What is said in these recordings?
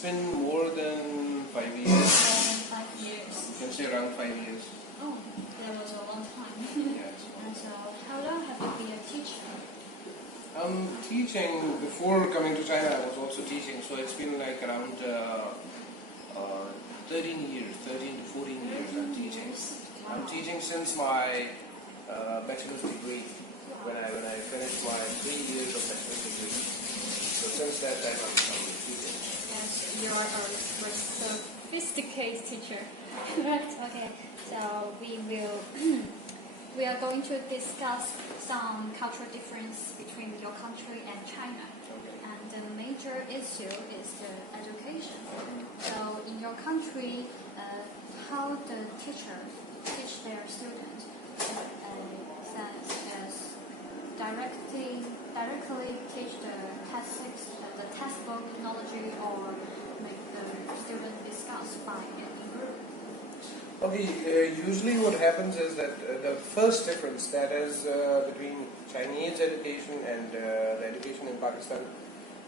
been more than 5 years. More than 5 years. You can say around 5 years. Oh, that was a long time. Yes. And so, how long have you been a teacher? Teaching, before coming to China, I was also teaching, so it's been like around 13 to 14 years I'm teaching. Wow. I'm teaching since my bachelor's degree, when I finished my 3 years of bachelor's degree. So since that time I'm teaching. Yes, you are a sophisticated teacher. Right, okay. So we are going to discuss some cultural difference between your country and China. Okay. And the major issue is the education. So in your country, how the teachers teach their students, such as directly teach the textbook knowledge, or make the student discuss by in group. Okay, usually what happens is that the first difference, that is between Chinese education and the education in Pakistan,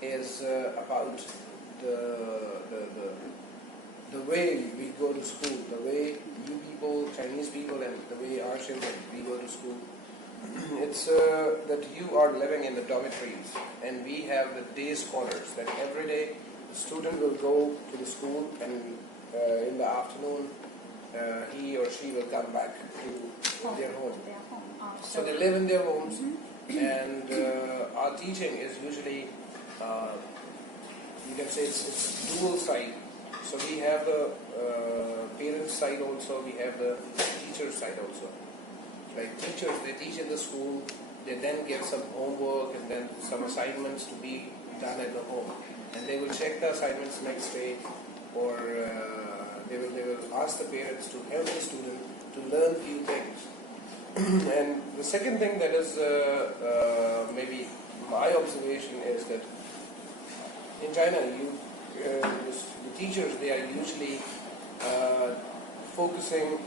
is about the way we go to school, the way you people, Chinese people, and the way our children, we go to school. It's that you are living in the dormitories, and we have the day scholars, that every day the student will go to the school, and in the afternoon he or she will come back to their home. So they live in their homes, and our teaching is usually, you can say it's dual side. So we have the parents side also, we have the teacher side also. Like teachers, they teach in the school, they then get some homework and then some assignments to be done at the home. And they will check the assignments next day, or they will ask the parents to help the student to learn few things. And the second thing that is maybe my observation is that in China, the teachers, they are usually focusing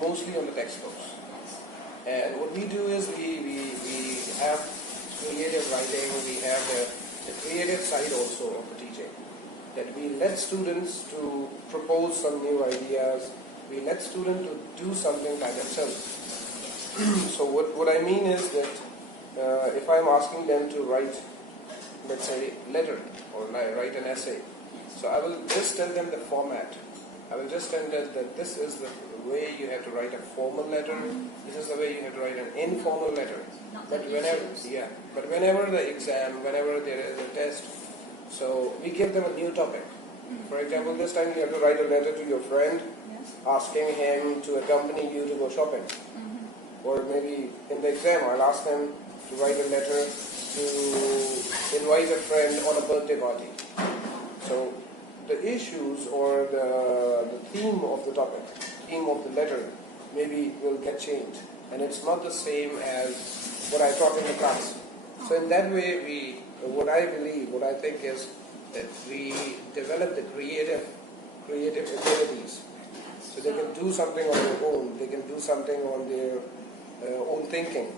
mostly on the textbooks. And what we do is we have creative writing, we have the creative side also of the teaching. That we let students to propose some new ideas, we let students to do something by themselves. So what I mean is that if I'm asking them to write, let's say, letter, or write an essay, so I will just tell them the format. I will just tell them that this is the way you have to write a formal letter, this is the way you have to write an informal letter. But whenever the exam, whenever there is a test, so we give them a new topic. For example, this time you have to write a letter to your friend, asking him to accompany you to go shopping. Or maybe in the exam, I'll ask them to write a letter to invite a friend on a birthday party. So the issues or the theme of the topic, theme of the letter, maybe will get changed. And it's not the same as what I taught in the class. So in that way, what I think is that we develop the creative abilities. So they can do something on their own, they can do something on their own thinking.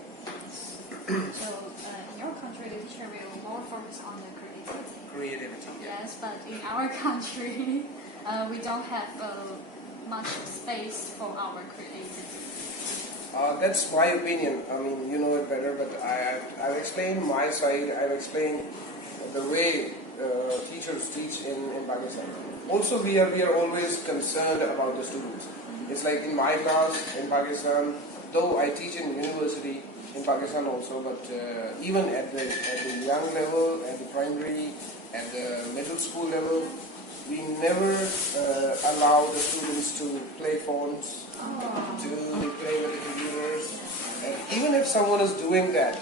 So in your country, the teacher will more focus on the creativity. Yes, but in our country, we don't have much space for our creativity. That's my opinion. I mean, you know it better, but I've explained my side. I've explained the way teachers teach in Pakistan. Also, we are always concerned about the students. It's like in my class in Pakistan, though I teach in university in Pakistan also, but even at the young level, at the primary, at the middle school level, we never allow the students to play phones, to play with the computers. And even if someone is doing that,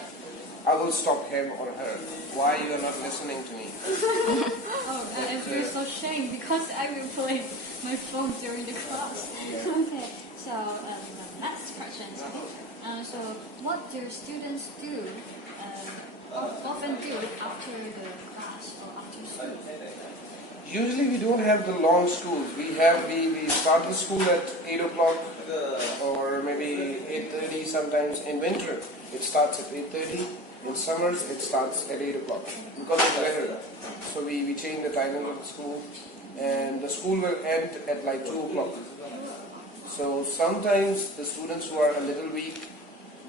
I will stop him or her. Why you are not listening to me? I feel so ashamed because I will play my phone during the class. Okay, so the next question. So what do students do, often do after the class or after school? Usually we don't have the long schools. We start the school at 8 o'clock or maybe 8:30 sometimes. In winter it starts at 8:30 In summers, it starts at 8 o'clock because it's weather. So we change the timing of the school, and the school will end at like 2 o'clock. So sometimes the students who are a little weak,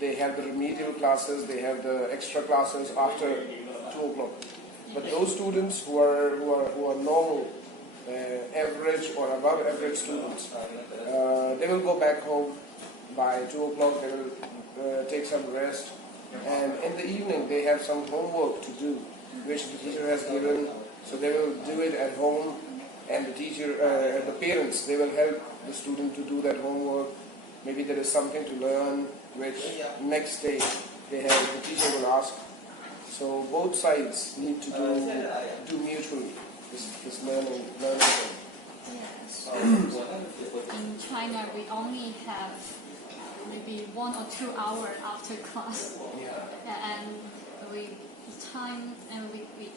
they have the remedial classes, they have the extra classes after 2 o'clock. But those students who are normal, average or above average students, they will go back home by 2 o'clock. They will take some rest, and in the evening they have some homework to do, which the teacher has given. So they will do it at home, and the teacher, the parents, they will help the student to do that homework. Maybe there is something to learn, which next day the teacher will ask. So both sides need to do mutually this learning thing. Yes. In China, we only have maybe 1 or 2 hours after class, and we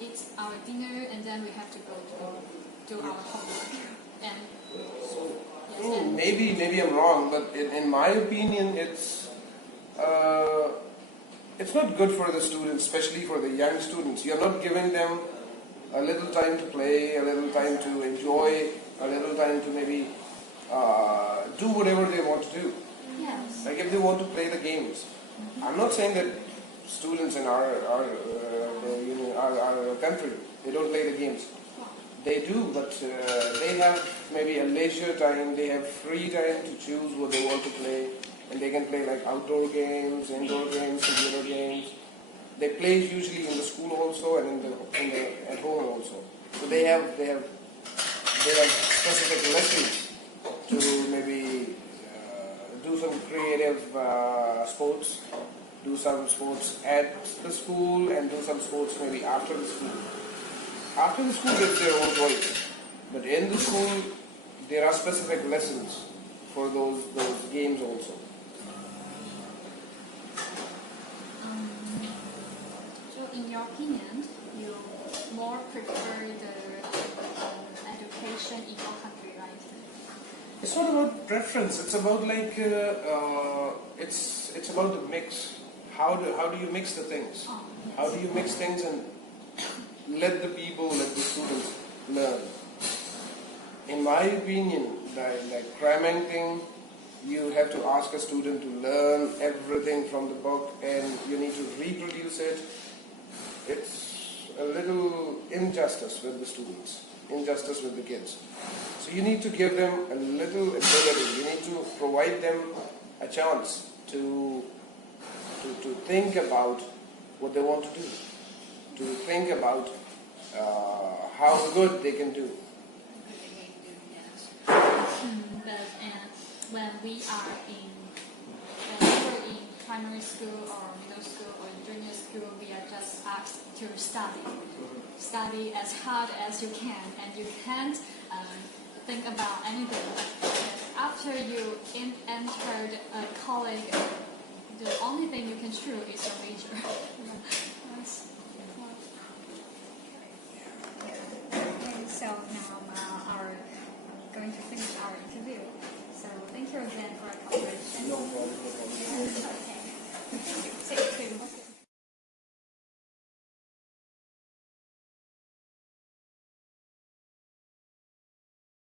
eat our dinner, and then we have to go to do our homework. And maybe I'm wrong, but in my opinion, it's not good for the students, especially for the young students. You're not giving them a little time to play, a little time to enjoy, a little time to maybe do whatever they want to do. yes. Like if they want to play the games. I'm not saying that students in our country, they don't play the games. They do, but they have maybe a leisure time, they have free time to choose what they want to play, and they can play like outdoor games, indoor games, computer games. They play usually in the school also and at home also. So they have specific lessons to maybe do some creative sports, do some sports at the school, and do some sports maybe after the school. After the school, it's their own choice. But in the school, there are specific lessons for those games also. So, in your opinion, you more prefer the education in your country, right? It's not about preference. It's about like it's about the mix. How do you mix the things? Oh, yes. How do you mix things and let the students learn? In my opinion, like cramming thing, you have to ask a student to learn everything from the book, and you need to reproduce it. It's a little injustice with the students, injustice with the kids. So you need to give them a little ability. You need to provide them a chance to think about what they want to do, to think about how good they can do. But when we are in primary school or middle school or junior school, we are just asked to study as hard as you can, and you can't think about anything. After you entered college, the only thing you can choose is your major.